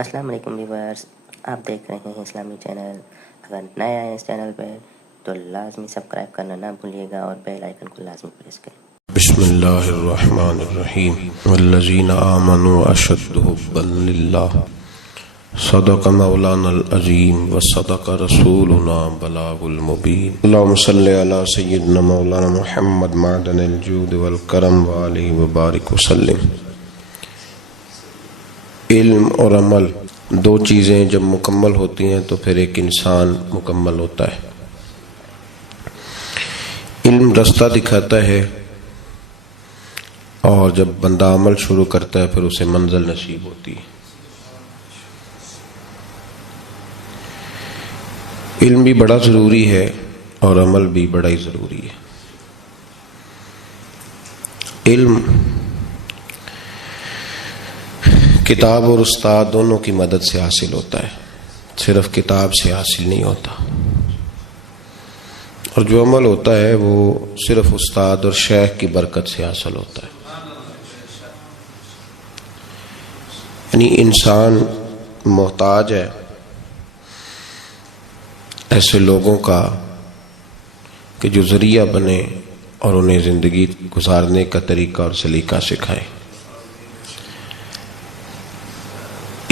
السلام علیکم ویورز، آپ دیکھ رہے ہیں اسلامی چینل۔ اگر نئے آئے اس چینل پہ تو لازمی سبسکرائب کرنا نہ بھولیے گا اور بیل آئیکن کو لازمی پریس کریں۔ بسم اللہ الرحمن الرحیم۔ والذین آمنوا اشد حبا للہ، صدق مولانا العظیم وصدق رسولنا بلاغ المبین۔ اللہم صلی علی سیدنا مولانا محمد معدن الجود والکرم وآلہ وبارک وسلم۔ علم اور عمل دو چیزیں جب مکمل ہوتی ہیں تو پھر ایک انسان مکمل ہوتا ہے۔ علم رستہ دکھاتا ہے اور جب بندہ عمل شروع کرتا ہے پھر اسے منزل نصیب ہوتی ہے۔ علم بھی بڑا ضروری ہے اور عمل بھی بڑا ہی ضروری ہے۔ علم کتاب اور استاد دونوں کی مدد سے حاصل ہوتا ہے، صرف کتاب سے حاصل نہیں ہوتا، اور جو عمل ہوتا ہے وہ صرف استاد اور شیخ کی برکت سے حاصل ہوتا ہے۔ یعنی انسان محتاج ہے ایسے لوگوں کا کہ جو ذریعہ بنے اور انہیں زندگی گزارنے کا طریقہ اور سلیقہ سکھائے۔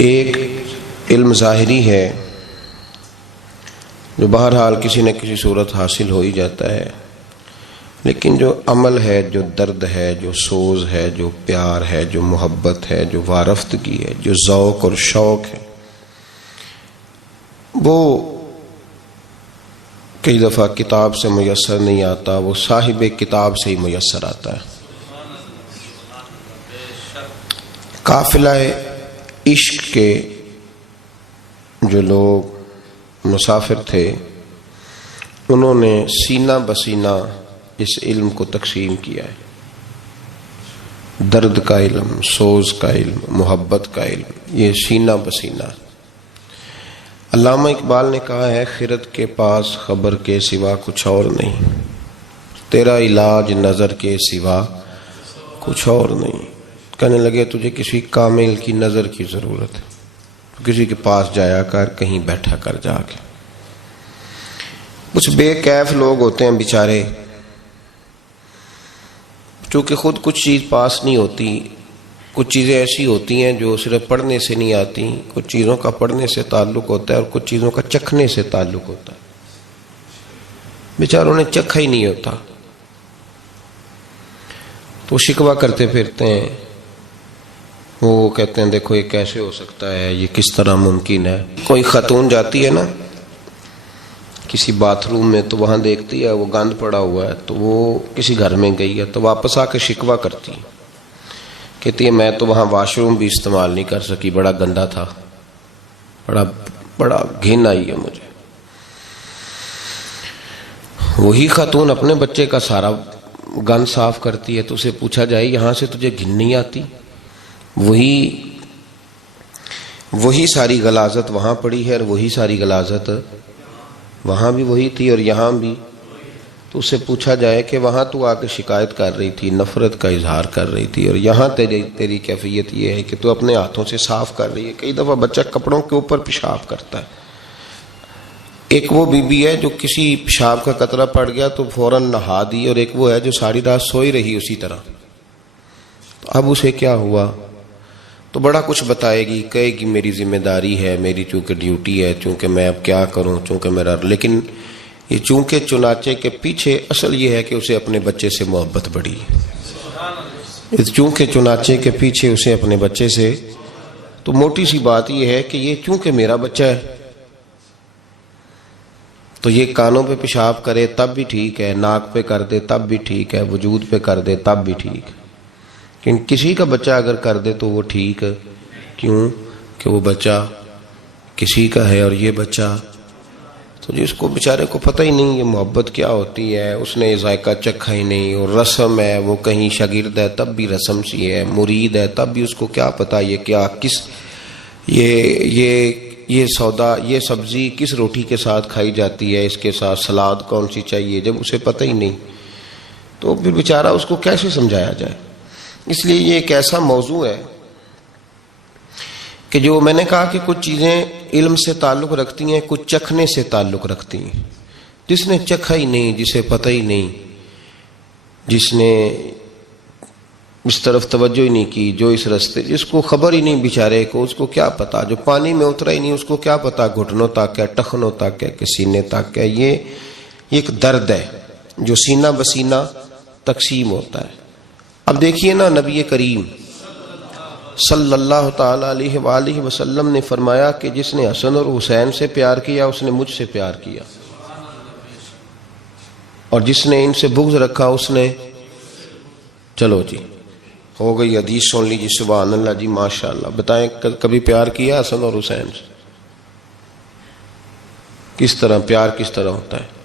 ایک علم ظاہری ہے جو بہرحال کسی نہ کسی صورت حاصل ہو ہی جاتا ہے، لیکن جو عمل ہے، جو درد ہے، جو سوز ہے، جو پیار ہے، جو محبت ہے، جو وارفتگی ہے، جو ذوق اور شوق ہے، وہ کئی دفعہ کتاب سے میسر نہیں آتا، وہ صاحب کتاب سے ہی میسر آتا ہے۔ قافلہ عشق کے جو لوگ مسافر تھے انہوں نے سینہ بسینہ اس علم کو تقسیم کیا ہے۔ درد کا علم، سوز کا علم، محبت کا علم، یہ سینہ بسینہ۔ علامہ اقبال نے کہا ہے، خرد کے پاس خبر کے سوا کچھ اور نہیں، تیرا علاج نظر کے سوا کچھ اور نہیں۔ کہنے لگے تجھے کسی کامل کی نظر کی ضرورت ہے، کسی کے پاس جایا کر، کہیں بیٹھا کر جا کے۔ کچھ بے کیف لوگ ہوتے ہیں بیچارے، چونکہ خود کچھ چیز پاس نہیں ہوتی، کچھ چیزیں ایسی ہوتی ہیں جو صرف پڑھنے سے نہیں آتی، کچھ چیزوں کا پڑھنے سے تعلق ہوتا ہے اور کچھ چیزوں کا چکھنے سے تعلق ہوتا ہے۔ بیچاروں نے چکھا ہی نہیں ہوتا تو شکوہ کرتے پھرتے ہیں، وہ کہتے ہیں دیکھو یہ کیسے ہو سکتا ہے، یہ کس طرح ممکن ہے۔ کوئی خاتون جاتی ہے نا کسی باتھ روم میں تو وہاں دیکھتی ہے وہ گند پڑا ہوا ہے، تو وہ کسی گھر میں گئی ہے تو واپس آ کے شکوہ کرتی ہے، کہتی ہے میں تو وہاں واش روم بھی استعمال نہیں کر سکی، بڑا گندا تھا، بڑا گھن آئی ہے مجھے۔ وہی خاتون اپنے بچے کا سارا گند صاف کرتی ہے تو اسے پوچھا جائے یہاں سے تجھے گھن نہیں آتی؟ وہی ساری غلاظت وہاں پڑی ہے اور وہی ساری غلاظت وہاں بھی وہی تھی اور یہاں بھی، تو اسے پوچھا جائے کہ وہاں تو آ کے شکایت کر رہی تھی، نفرت کا اظہار کر رہی تھی، اور یہاں تیری کیفیت یہ ہے کہ تو اپنے ہاتھوں سے صاف کر رہی ہے۔ کئی دفعہ بچہ کپڑوں کے اوپر پیشاب کرتا ہے۔ ایک وہ بی بی ہے جو کسی پیشاب کا قطرہ پڑ گیا تو فوراً نہا دی، اور ایک وہ ہے جو ساری رات سوئی رہی اسی طرح۔ اب اسے کیا ہوا تو بڑا کچھ بتائے گی، کہے گی میری ذمہ داری ہے، میری چونکہ ڈیوٹی ہے، چونکہ میں اب کیا کروں، چونکہ میرا، لیکن یہ چونکہ چنانچہ کے پیچھے اصل یہ ہے کہ اسے اپنے بچے سے محبت بڑھی۔ اس چونکہ چنانچہ کے پیچھے اسے اپنے بچے سے، تو موٹی سی بات یہ ہے کہ یہ چونکہ میرا بچہ ہے تو یہ کانوں پہ پیشاب کرے تب بھی ٹھیک ہے، ناک پہ کر دے تب بھی ٹھیک ہے، وجود پہ کر دے تب بھی ٹھیک ہے، لیکن کسی کا بچہ اگر کر دے تو وہ ٹھیک ہے، کیوں کہ وہ بچہ کسی کا ہے اور یہ بچہ تو جس کو بیچارے کو پتہ ہی نہیں یہ محبت کیا ہوتی ہے، اس نے ذائقہ چکھا ہی نہیں، اور رسم ہے، وہ کہیں شاگرد ہے تب بھی رسم سی ہے، مرید ہے تب بھی اس کو کیا پتہ یہ کیا کس یہ سودا، یہ سبزی کس روٹی کے ساتھ کھائی جاتی ہے، اس کے ساتھ سلاد کون سی چاہیے، جب اسے پتہ ہی نہیں تو پھر بیچارہ اس کو کیسے سمجھایا جائے۔ اس لیے یہ ایک ایسا موضوع ہے کہ جو میں نے کہا کہ کچھ چیزیں علم سے تعلق رکھتی ہیں، کچھ چکھنے سے تعلق رکھتی ہیں. جس نے چکھا ہی نہیں، جسے پتہ ہی نہیں، جس نے اس طرف توجہ ہی نہیں کی، جو اس رستے، جس کو خبر ہی نہیں بیچارے کو، اس کو کیا پتا، جو پانی میں اترا ہی نہیں اس کو کیا پتا گھٹنوں تک ہے، ٹخنوں تک ہے کہ سینے تک ہے. یہ ایک درد ہے جو سینہ بسینہ تقسیم ہوتا ہے. اب دیکھیے نا، نبی کریم صلی اللہ تعالی علیہ وآلہ وسلم نے فرمایا کہ جس نے حسن اور حسین سے پیار کیا اس نے مجھ سے پیار کیا، اور جس نے ان سے بغض رکھا اس نے، چلو جی ہو گئی حدیث سن لیجیے. سبحان اللہ جی، ماشاء اللہ. بتائیں کبھی پیار کیا حسن اور حسین سے؟ کس طرح پیار کس طرح ہوتا ہے،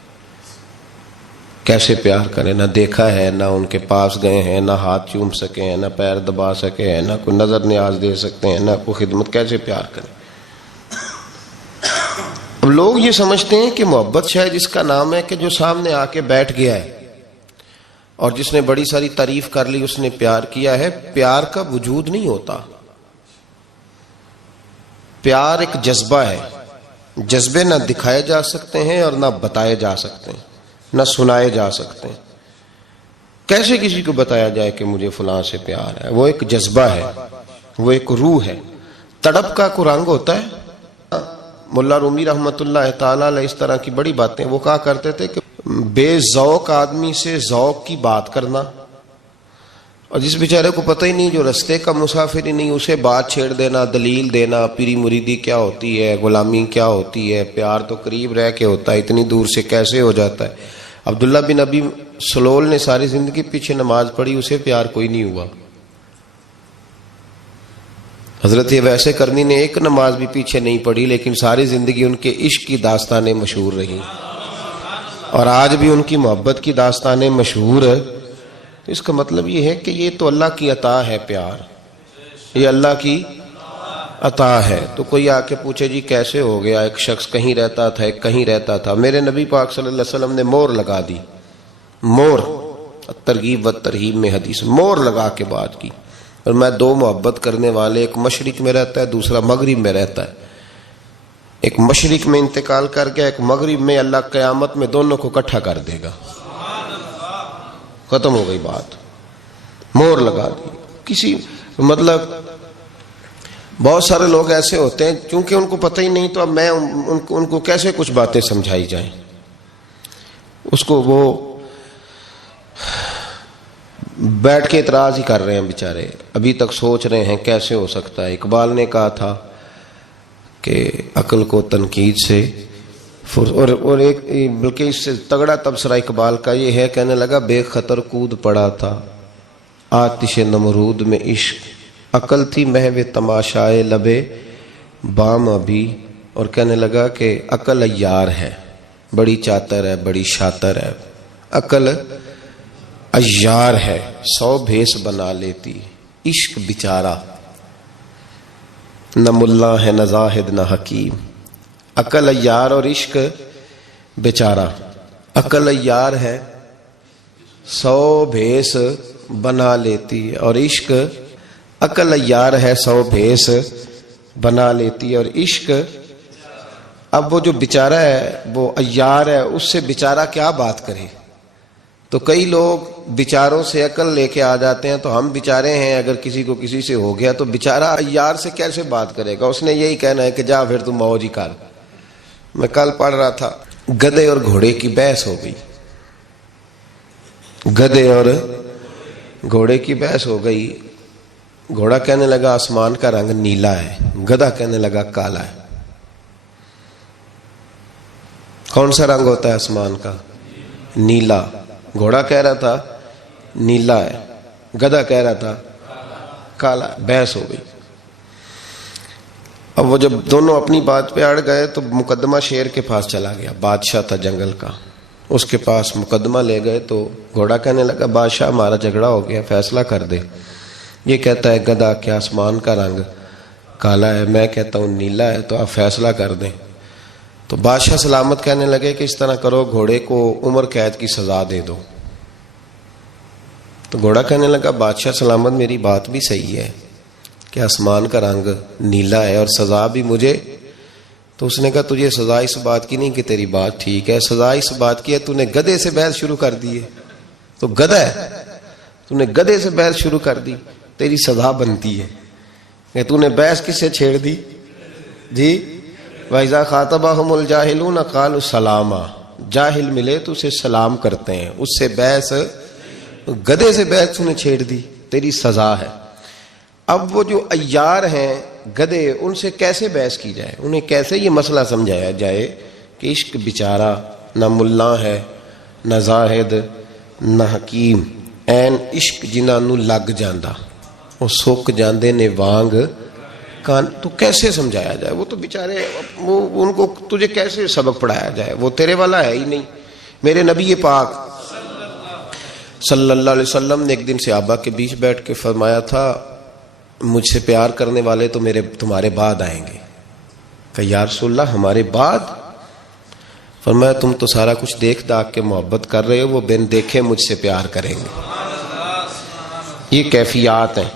کیسے پیار کریں؟ نہ دیکھا ہے، نہ ان کے پاس گئے ہیں، نہ ہاتھ چوم سکے ہیں، نہ پیر دبا سکے ہیں، نہ کوئی نظر نیاز دے سکتے ہیں، نہ کوئی خدمت. کیسے پیار کریں؟ اب لوگ یہ سمجھتے ہیں کہ محبت شاید اس کا نام ہے کہ جو سامنے آ کے بیٹھ گیا ہے اور جس نے بڑی ساری تعریف کر لی اس نے پیار کیا ہے. پیار کا وجود نہیں ہوتا. پیار ایک جذبہ ہے. جذبے نہ دکھائے جا سکتے ہیں اور نہ بتائے جا سکتے ہیں، نہ سنائے جا سکتے ہیں. کیسے کسی کو بتایا جائے کہ مجھے فلاں سے پیار ہے؟ وہ ایک جذبہ ہے، وہ ایک روح ہے. تڑپ کا کوئی رنگ ہوتا ہے. ملا رومی رحمت اللہ تعالی علیہ اس طرح کی بڑی باتیں وہ کہا کرتے تھے کہ بے ذوق آدمی سے ذوق کی بات کرنا، اور جس بیچارے کو پتہ ہی نہیں، جو رستے کا مسافر ہی نہیں، اسے بات چھیڑ دینا، دلیل دینا، پیری مریدی کیا ہوتی ہے، غلامی کیا ہوتی ہے، پیار تو قریب رہ کے ہوتا ہے، اتنی دور سے کیسے ہو جاتا ہے. عبداللہ بن ابی سلول نے ساری زندگی پیچھے نماز پڑھی، اسے پیار کوئی نہیں ہوا. حضرت ویسے کرنی نے ایک نماز بھی پیچھے نہیں پڑھی، لیکن ساری زندگی ان کے عشق کی داستانیں مشہور رہیں، اور آج بھی ان کی محبت کی داستانیں مشہور ہے. تو اس کا مطلب یہ ہے کہ یہ تو اللہ کی عطا ہے. پیار یہ اللہ کی عطا ہے. تو کوئی آ کے پوچھے جی کیسے ہو گیا، ایک شخص کہیں رہتا تھا ایک کہیں رہتا تھا. میرے نبی پاک صلی اللہ علیہ وسلم نے مور لگا دی. مور ترغیب و ترہیب میں حدیث، مور لگا کے بات کی. اور میں دو محبت کرنے والے، ایک مشرق میں رہتا ہے دوسرا مغرب میں رہتا ہے. ایک مشرق میں انتقال کر گیا، ایک مغرب میں، اللہ قیامت میں دونوں کو اکٹھا کر دے گا. ختم ہو گئی بات، مور لگا دی. کسی مطلب بہت سارے لوگ ایسے ہوتے ہیں چونکہ ان کو پتہ ہی نہیں، تو اب میں ان کو کیسے کچھ باتیں سمجھائی جائیں. اس کو وہ بیٹھ کے اعتراض ہی کر رہے ہیں بیچارے، ابھی تک سوچ رہے ہیں کیسے ہو سکتا ہے. اقبال نے کہا تھا کہ عقل کو تنقید سے، اور ایک بلکہ اس سے تگڑا تبصرہ اقبال کا یہ ہے، کہنے لگا بے خطر کود پڑا تھا آتش نمرود میں عشق، عقل تھی محو تماشائے لبے بام ابھی. اور کہنے لگا کہ عقل عیار ہے، بڑی چاتر ہے، بڑی شاطر ہے. عقل عیار ہے، 100 بھیس بنا لیتی. عشق بیچارہ، نہ ملا ہے نہ زاہد نہ حکیم. عقل عیار اور عشق بیچارہ. عقل عیار ہے 100 بھیس بنا لیتی، اور عشق، عقل عیار ہے 100 بھیس بنا لیتی، اور عشق. اب وہ جو بیچارہ ہے وہ عیار ہے، اس سے بیچارہ کیا بات کرے. تو کئی لوگ بیچاروں سے عقل لے کے آ جاتے ہیں، تو ہم بیچارے ہیں، اگر کسی کو کسی سے ہو گیا تو بیچارہ عیار سے کیسے بات کرے گا. اس نے یہی کہنا ہے کہ جا پھر تم موج ہی کر. میں کل پڑھ رہا تھا، گدھے اور گھوڑے کی بحث ہو گئی. گدھے اور گھوڑے کی بحث ہو گئی. گھوڑا کہنے لگا آسمان کا رنگ نیلا ہے، گدھا کہنے لگا کالا ہے. کون سا رنگ ہوتا ہے آسمان کا؟ نیلا. گھوڑا کہہ رہا تھا نیلا ہے، گدھا کہہ رہا تھا کالا. بحث ہو گئی. اب وہ جب دونوں اپنی بات پہ اڑ گئے تو مقدمہ شیر کے پاس چلا گیا. بادشاہ تھا جنگل کا، اس کے پاس مقدمہ لے گئے. تو گھوڑا کہنے لگا بادشاہ ہمارا جھگڑا ہو گیا، فیصلہ کر دے. یہ کہتا ہے گدھا کہ آسمان کا رنگ کالا ہے، میں کہتا ہوں نیلا ہے، تو آپ فیصلہ کر دیں. تو بادشاہ سلامت کہنے لگے کہ اس طرح کرو، گھوڑے کو عمر قید کی سزا دے دو. تو گھوڑا کہنے لگا بادشاہ سلامت میری بات بھی صحیح ہے کہ آسمان کا رنگ نیلا ہے اور سزا بھی مجھے. تو اس نے کہا تجھے سزا اس بات کی نہیں کہ تیری بات ٹھیک ہے, سزا اس بات کی ہے تو نے گدھے سے بحث شروع کر دی ہے. تو گدھا ہے, تو نے گدھے سے بحث شروع کر دی, تیری سزا بنتی ہے کہ تو نے بحث کس سے چھیڑ دی جی. وَإِذَا خَاطَبَهُمُ الْجَاهِلُونَ قَالُوا سَلَامًا, جاہل ملے تو اسے سلام کرتے ہیں, اس سے بحث, گدھے سے بحث تو نے چھیڑ دی, تیری سزا ہے. اب وہ جو عیار ہیں گدھے, ان سے کیسے بحث کی جائے, انہیں کیسے یہ مسئلہ سمجھایا جائے کہ عشق بیچارہ نہ ملا ہے نہ زاہد نہ حکیم, این عشق جنہاں نو لگ جاندہ وہ سک جاندے نے وانگ کان. تو کیسے سمجھایا جائے, وہ تو بیچارے, وہ ان کو تجھے کیسے سبق پڑھایا جائے, وہ تیرے والا ہے ہی نہیں. میرے نبی پاک صلی اللہ علیہ وسلم نے ایک دن صحابہ کے بیچ بیٹھ کے فرمایا تھا مجھ سے پیار کرنے والے تو تمہارے بعد آئیں گے. کہ یا رسول اللہ ہمارے بعد؟ فرمایا تم تو سارا کچھ دیکھ داکھ کے محبت کر رہے ہو, وہ بن دیکھے مجھ سے پیار کریں گے. یہ کیفیات ہیں,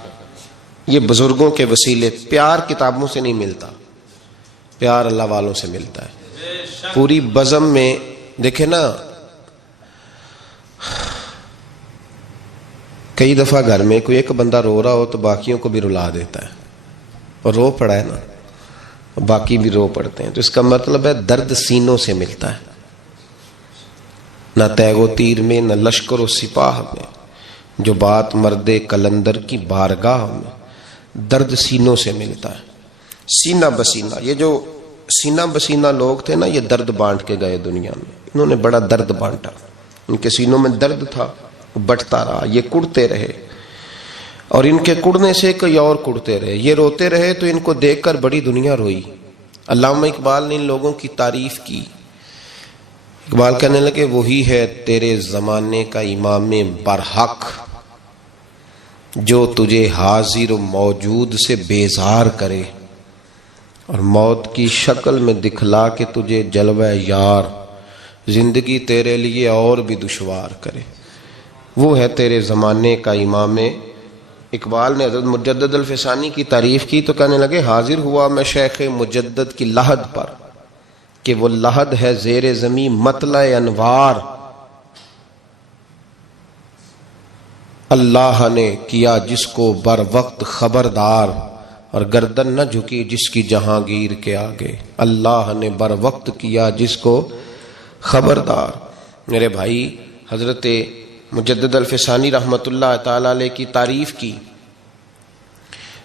یہ بزرگوں کے وسیلے. پیار کتابوں سے نہیں ملتا, پیار اللہ والوں سے ملتا ہے. پوری بزم میں دیکھیں نا, کئی دفعہ گھر میں کوئی ایک بندہ رو رہا ہو تو باقیوں کو بھی رلا دیتا ہے, اور رو پڑا ہے نا, باقی بھی رو پڑتے ہیں. تو اس کا مطلب ہے درد سینوں سے ملتا ہے, نہ تیغ و تیر میں نہ لشکر و سپاہ میں, جو بات مرد کلندر کی بارگاہ میں, درد سینوں سے ملتا ہے. سینہ بسینہ, یہ جو سینہ بسینہ لوگ تھے نا, یہ درد بانٹ کے گئے دنیا میں. انہوں نے بڑا درد بانٹا, ان کے سینوں میں درد تھا, بٹتا رہا. یہ کڑتے رہے اور ان کے کڑنے سے کوئی اور کڑتے رہے. یہ روتے رہے تو ان کو دیکھ کر بڑی دنیا روئی. علامہ اقبال نے ان لوگوں کی تعریف کی. اقبال کہنے لگے وہی ہے تیرے زمانے کا امام برحق, جو تجھے حاضر و موجود سے بیزار کرے اور موت کی شکل میں دکھلا کے تجھے جلوہ یار, زندگی تیرے لیے اور بھی دشوار کرے. وہ ہے تیرے زمانے کا امام. اقبال نے حضرت مجدد الفسانی کی تعریف کی تو کہنے لگے حاضر ہوا میں شیخ مجدد کی لحد پر کہ وہ لحد ہے زیر زمین مطلع انوار. اللہ نے کیا جس کو بر وقت خبردار, اور گردن نہ جھکی جس کی جہانگیر کے آگے. اللہ نے بر وقت کیا جس کو خبردار. میرے بھائی حضرت مجدد الفسانی رحمت اللہ تعالی علیہ کی تعریف کی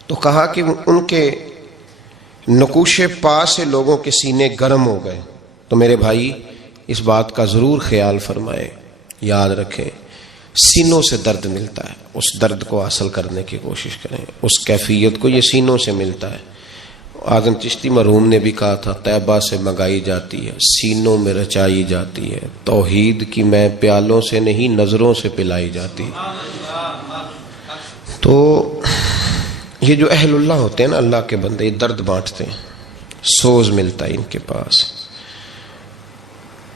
تو کہا کہ ان کے نقوش پا سے لوگوں کے سینے گرم ہو گئے. تو میرے بھائی اس بات کا ضرور خیال فرمائیں, یاد رکھیں, سینوں سے درد ملتا ہے, اس درد کو حاصل کرنے کی کوشش کریں. اس کیفیت کو یہ سینوں سے ملتا ہے. اعظم چشتی مرحوم نے بھی کہا تھا طیبہ سے منگائی جاتی ہے, سینوں میں رچائی جاتی ہے, توحید کی میں پیالوں سے نہیں نظروں سے پلائی جاتی. تو یہ جو اہل اللہ ہوتے ہیں نا, اللہ کے بندے, یہ درد بانٹتے ہیں, سوز ملتا ہے ان کے پاس.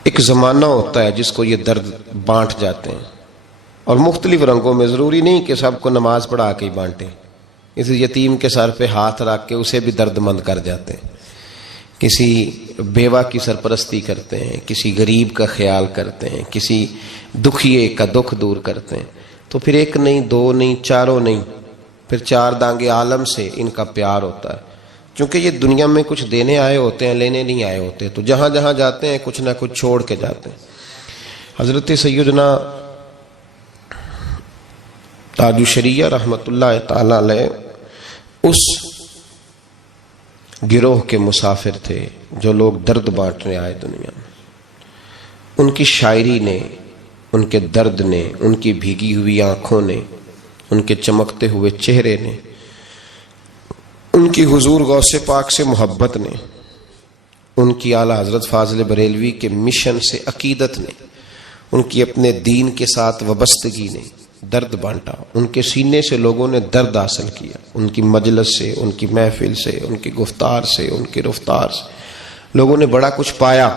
ایک زمانہ ہوتا ہے جس کو یہ درد بانٹ جاتے ہیں, اور مختلف رنگوں میں. ضروری نہیں کہ سب کو نماز پڑھا کے ہی بانٹیں. اس یتیم کے سر پہ ہاتھ رکھ کے اسے بھی درد مند کر جاتے ہیں, کسی بیوہ کی سرپرستی کرتے ہیں, کسی غریب کا خیال کرتے ہیں, کسی دکھیے کا دکھ دور کرتے ہیں. تو پھر ایک نہیں, دو نہیں, چاروں نہیں, پھر چار دانگے عالم سے ان کا پیار ہوتا ہے. چونکہ یہ دنیا میں کچھ دینے آئے ہوتے ہیں, لینے نہیں آئے ہوتے. تو جہاں جہاں جاتے ہیں کچھ نہ کچھ چھوڑ کے جاتے ہیں. حضرت سیدنا تاج الشریعہ رحمت اللہ تعالی علیہ اس گروہ کے مسافر تھے جو لوگ درد بانٹنے آئے دنیا میں. ان کی شاعری نے, ان کے درد نے, ان کی بھیگی ہوئی آنکھوں نے, ان کے چمکتے ہوئے چہرے نے, ان کی حضور غوث پاک سے محبت نے, ان کی اعلیٰ حضرت فاضل بریلوی کے مشن سے عقیدت نے, ان کی اپنے دین کے ساتھ وابستگی نے درد بانٹا. ان کے سینے سے لوگوں نے درد حاصل کیا. ان کی مجلس سے, ان کی محفل سے, ان کی گفتار سے, ان کی رفتار سے لوگوں نے بڑا کچھ پایا.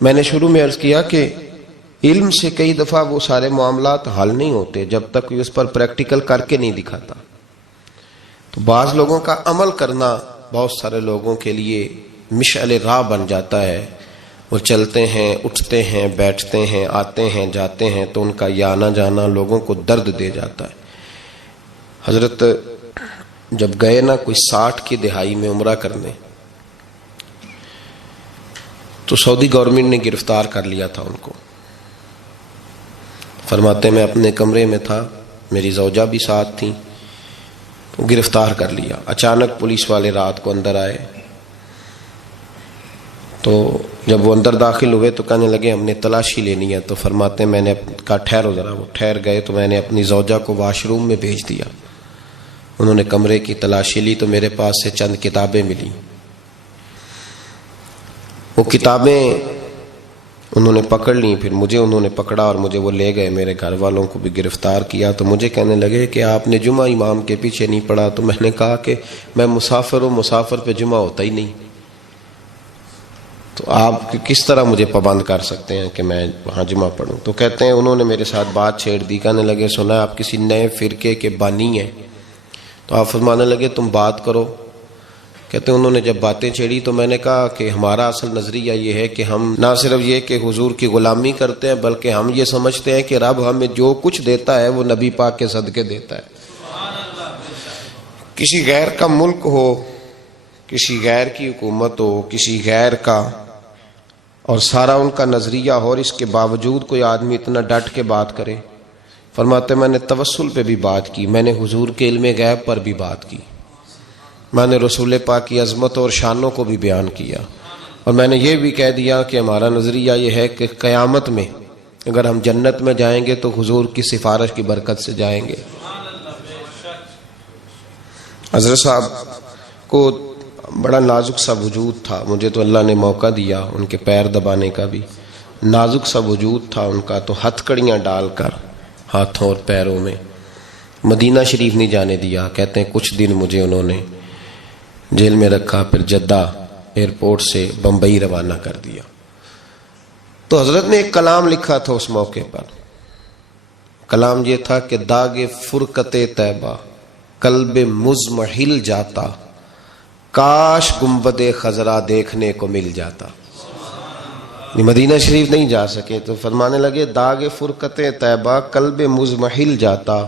میں نے شروع میں عرض کیا کہ علم سے کئی دفعہ وہ سارے معاملات حل نہیں ہوتے جب تک کوئی اس پر پریکٹیکل کر کے نہیں دکھاتا. تو بعض لوگوں کا عمل کرنا بہت سارے لوگوں کے لیے مشعل راہ بن جاتا ہے. وہ چلتے ہیں، اٹھتے ہیں، بیٹھتے ہیں، آتے ہیں، جاتے ہیں، تو ان کا یہ آنا جانا لوگوں کو درد دے جاتا ہے. حضرت جب گئے نا کوئی 60 کی دہائی میں عمرہ کرنے، تو سعودی گورنمنٹ نے گرفتار کر لیا تھا ان کو. فرماتے میں اپنے کمرے میں تھا، میری زوجہ بھی ساتھ تھیں، تو گرفتار کر لیا. اچانک پولیس والے رات کو اندر آئے، تو جب وہ اندر داخل ہوئے تو کہنے لگے ہم نے تلاشی لینی ہے. تو فرماتے میں نے کہا ٹھہرو ذرا. وہ ٹھہر گئے تو میں نے اپنی زوجہ کو واش روم میں بھیج دیا. انہوں نے کمرے کی تلاشی لی تو میرے پاس سے چند کتابیں ملی. وہ کتابیں انہوں نے پکڑ لیں، پھر مجھے انہوں نے پکڑا اور مجھے وہ لے گئے. میرے گھر والوں کو بھی گرفتار کیا. تو مجھے کہنے لگے کہ آپ نے جمعہ امام کے پیچھے نہیں پڑھا. تو میں نے کہا کہ میں مسافر ہوں، مسافر پہ جمعہ ہوتا ہی نہیں. تو آپ کس طرح مجھے پابند کر سکتے ہیں کہ میں وہاں جمعہ پڑھوں؟ تو کہتے ہیں انہوں نے میرے ساتھ بات چھیڑ دی. کہنے لگے سنا آپ کسی نئے فرقے کے بانی ہیں. تو آپ فرمانے لگے تم بات کرو. کہتے ہیں انہوں نے جب باتیں چھیڑی تو میں نے کہا کہ ہمارا اصل نظریہ یہ ہے کہ ہم نہ صرف یہ کہ حضور کی غلامی کرتے ہیں، بلکہ ہم یہ سمجھتے ہیں کہ رب ہمیں جو کچھ دیتا ہے وہ نبی پاک کے صدقے دیتا ہے. کسی غیر کا ملک ہو، کسی غیر کی حکومت ہو، کسی غیر کا، اور سارا ان کا نظریہ ہو، اور اس کے باوجود کوئی آدمی اتنا ڈٹ کے بات کرے. فرماتے میں نے توسل پہ بھی بات کی، میں نے حضور کے علم غیب پر بھی بات کی، میں نے رسول پاک کی عظمت اور شانوں کو بھی بیان کیا، اور میں نے یہ بھی کہہ دیا کہ ہمارا نظریہ یہ ہے کہ قیامت میں اگر ہم جنت میں جائیں گے تو حضور کی سفارش کی برکت سے جائیں گے. حضرت صاحب کو بڑا نازک سا وجود تھا. مجھے تو اللہ نے موقع دیا ان کے پیر دبانے کا بھی. نازک سا وجود تھا ان کا. تو ہتھ کڑیاں ڈال کر ہاتھوں اور پیروں میں مدینہ شریف نہیں جانے دیا. کہتے ہیں کچھ دن مجھے انہوں نے جیل میں رکھا، پھر جدہ ایئرپورٹ سے بمبئی روانہ کر دیا. تو حضرت نے ایک کلام لکھا تھا اس موقع پر. کلام یہ تھا کہ داغ فرقت طیبہ قلب مضمحل جاتا، کاش گنبد خضرا دیکھنے کو مل جاتا. مدینہ شریف نہیں جا سکے تو فرمانے لگے داغ فرقت طیبہ قلب مضمحل جاتا،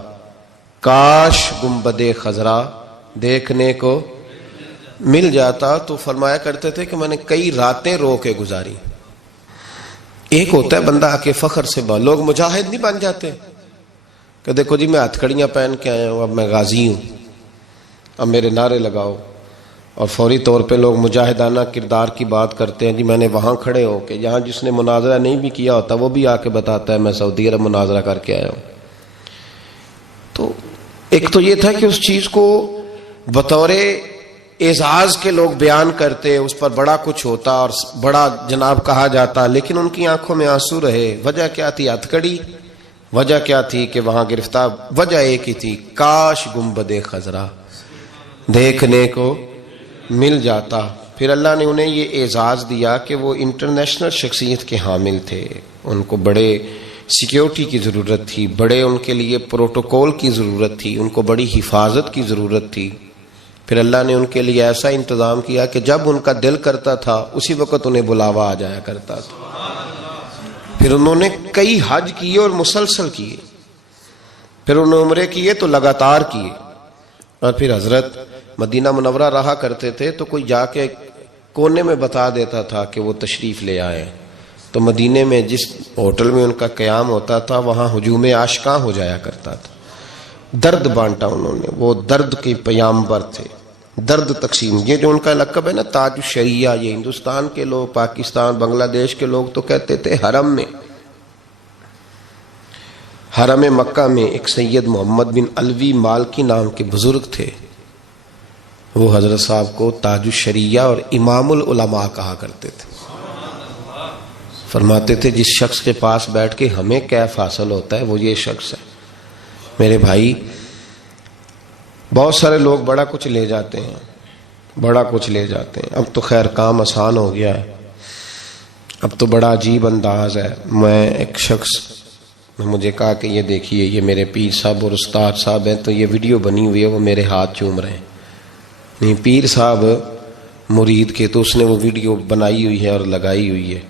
کاش گنبد خضرا دیکھنے کو مل جاتا. تو فرمایا کرتے تھے کہ میں نے کئی راتیں رو کے گزاری. ایک ہوتا ہے بندہ آ کے فخر سے لوگ مجاہد نہیں بن جاتے کہ دیکھو جی میں ہتھ کڑیاں پہن کے آیا ہوں، اب میں غازی ہوں، اب میرے نعرے لگاؤ. اور فوری طور پہ لوگ مجاہدانہ کردار کی بات کرتے ہیں. جی میں نے وہاں کھڑے ہو کے، یہاں جس نے مناظرہ نہیں بھی کیا ہوتا وہ بھی آ کے بتاتا ہے میں سعودی عرب مناظرہ کر کے آیا ہوں. تو ایک تو یہ تھا کہ اس چیز کو بطور اعزاز کے لوگ بیان کرتے، اس پر بڑا کچھ ہوتا اور بڑا جناب کہا جاتا، لیکن ان کی آنکھوں میں آنسو رہے. وجہ کیا تھی؟ ہتھ کڑی. وجہ کیا تھی کہ وہاں گرفتار؟ وجہ ایک ہی تھی، کاش گنبد خضرا دیکھنے کو مل جاتا. پھر اللہ نے انہیں یہ اعزاز دیا کہ وہ انٹرنیشنل شخصیت کے حامل تھے. ان کو بڑے سیکیورٹی کی ضرورت تھی، بڑے ان کے لیے پروٹوکول کی ضرورت تھی، ان کو بڑی حفاظت کی ضرورت تھی. پھر اللہ نے ان کے لیے ایسا انتظام کیا کہ جب ان کا دل کرتا تھا اسی وقت انہیں بلاوا آ جایا کرتا تھا. پھر انہوں نے کئی حج کیے اور مسلسل کیے، پھر انہوں نے عمرے کیے تو لگاتار کیے. اور پھر حضرت مدینہ منورہ رہا کرتے تھے تو کوئی جا کے کونے میں بتا دیتا تھا کہ وہ تشریف لے آئے. تو مدینے میں جس ہوٹل میں ان کا قیام ہوتا تھا وہاں ہجوم عاشقاں ہو جایا کرتا تھا. درد بانٹا انہوں نے، وہ درد کے پیامبر تھے. درد تقسیم، یہ جو ان کا لقب ہے نا تاج الشریعہ، یہ ہندوستان کے لوگ، پاکستان، بنگلہ دیش کے لوگ تو کہتے تھے حرم مکہ میں ایک سید محمد بن علوی مالکی نام کے بزرگ تھے. وہ حضرت صاحب کو تاج الشریعہ اور امام العلماء کہا کرتے تھے. فرماتے تھے جس شخص کے پاس بیٹھ کے ہمیں کیف حاصل ہوتا ہے وہ یہ شخص ہے. میرے بھائی بہت سارے لوگ بڑا کچھ لے جاتے ہیں، بڑا کچھ لے جاتے ہیں. اب تو خیر کام آسان ہو گیا ہے، اب تو بڑا عجیب انداز ہے. میں ایک شخص نے مجھے کہا کہ یہ دیکھیے یہ میرے پیر صاحب اور استاد صاحب ہیں، تو یہ ویڈیو بنی ہوئی ہے، وہ میرے ہاتھ چوم رہے ہیں. نہیں پیر صاحب مرید کے، تو اس نے وہ ویڈیو بنائی ہوئی ہے اور لگائی ہوئی ہے.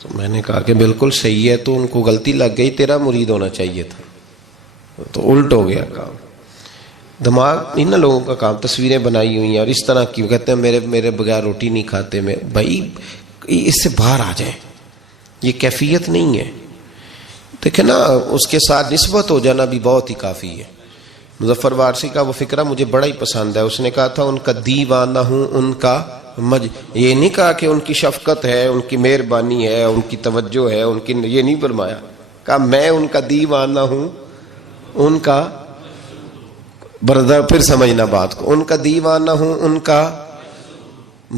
تو میں نے کہا کہ بالکل صحیح ہے، تو ان کو غلطی لگ گئی، تیرا مرید ہونا چاہیے تھا. تو الٹ ہو گیا کام. دماغ ان لوگوں کا کام تصویریں بنائی ہوئی ہیں اور اس طرح کی کہتے ہیں میرے بغیر روٹی نہیں کھاتے. میں بھائی اس سے باہر آ جائیں، یہ کیفیت نہیں ہے. دیکھیں نا، اس کے ساتھ نسبت ہو جانا بھی بہت ہی کافی ہے. مظفر وارثی کا وہ فقرہ مجھے بڑا ہی پسند ہے. اس نے کہا تھا ان کا دیوانہ ہوں، ان کا یہ نہیں کہا کہ ان کی شفقت ہے، ان کی مہربانی ہے، ان کی توجہ ہے، ان کی، یہ نہیں فرمایا. کہا میں ان کا دیوانہ ہوں، ان کا بردار. پھر سمجھنا بات کو، ان کا دیوانہ ہوں، ان کا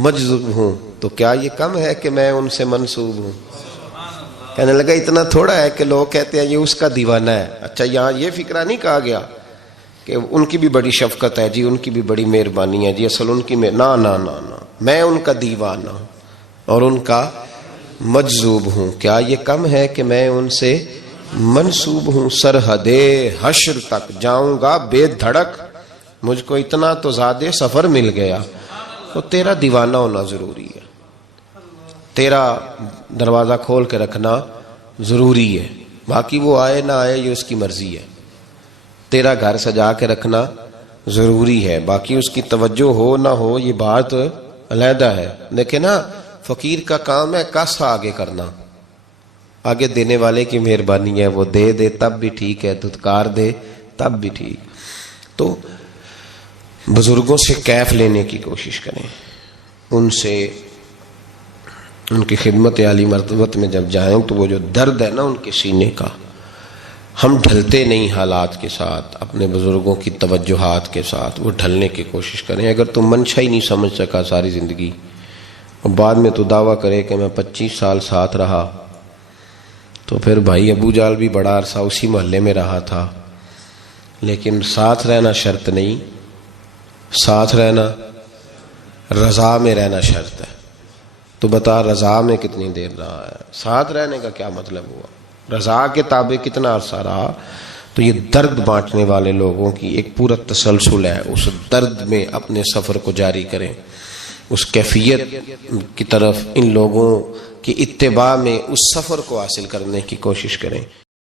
مجذوب ہوں. تو کیا یہ کم ہے کہ میں ان سے منسوب ہوں؟ کہنے لگا اتنا تھوڑا ہے کہ لوگ کہتے ہیں یہ اس کا دیوانہ ہے. اچھا یہاں یہ فکرہ نہیں کہا گیا کہ ان کی بھی بڑی شفقت ہے جی، ان کی بھی بڑی مہربانی ہے جی، اصل ان کی نا نا نا نا، میں ان کا دیوانہ ہوں اور ان کا مجذوب ہوں. کیا یہ کم ہے کہ میں ان سے منسوب ہوں؟ سرحد حشر تک جاؤں گا بے دھڑک، مجھ کو اتنا تو زیادہ سفر مل گیا. تو تیرا دیوانہ ہونا ضروری ہے، تیرا دروازہ کھول کے رکھنا ضروری ہے. باقی وہ آئے نہ آئے یہ اس کی مرضی ہے. تیرا گھر سجا کے رکھنا ضروری ہے، باقی اس کی توجہ ہو نہ ہو یہ بات علیحدہ ہے. لیکن نا فقیر کا کام ہے کس آگے کرنا، آگے دینے والے کی مہربانی ہے، وہ دے تب بھی ٹھیک ہے، دھتکار دے تب بھی ٹھیک. تو بزرگوں سے کیف لینے کی کوشش کریں، ان سے ان کی خدمت عالی مرتبت میں جب جائیں تو وہ جو درد ہے نا ان کے سینے کا، ہم ڈھلتے نہیں حالات کے ساتھ، اپنے بزرگوں کی توجہات کے ساتھ وہ ڈھلنے کی کوشش کریں. اگر تم منشا ہی نہیں سمجھ سکا ساری زندگی اور بعد میں تو دعویٰ کرے کہ میں 25 سال ساتھ رہا، تو پھر بھائی ابو جال بھی بڑا عرصہ اسی محلے میں رہا تھا، لیکن ساتھ رہنا شرط نہیں، ساتھ رہنا رضا میں رہنا شرط ہے. تو بتا رضا میں کتنی دیر رہا ہے؟ ساتھ رہنے کا کیا مطلب ہوا؟ رضا کے تابع کتنا عرصہ رہا؟ تو یہ درد بانٹنے والے لوگوں کی ایک پورا تسلسل ہے، اس درد میں اپنے سفر کو جاری کریں، اس کیفیت کی طرف ان لوگوں کی اتباع میں اس سفر کو حاصل کرنے کی کوشش کریں.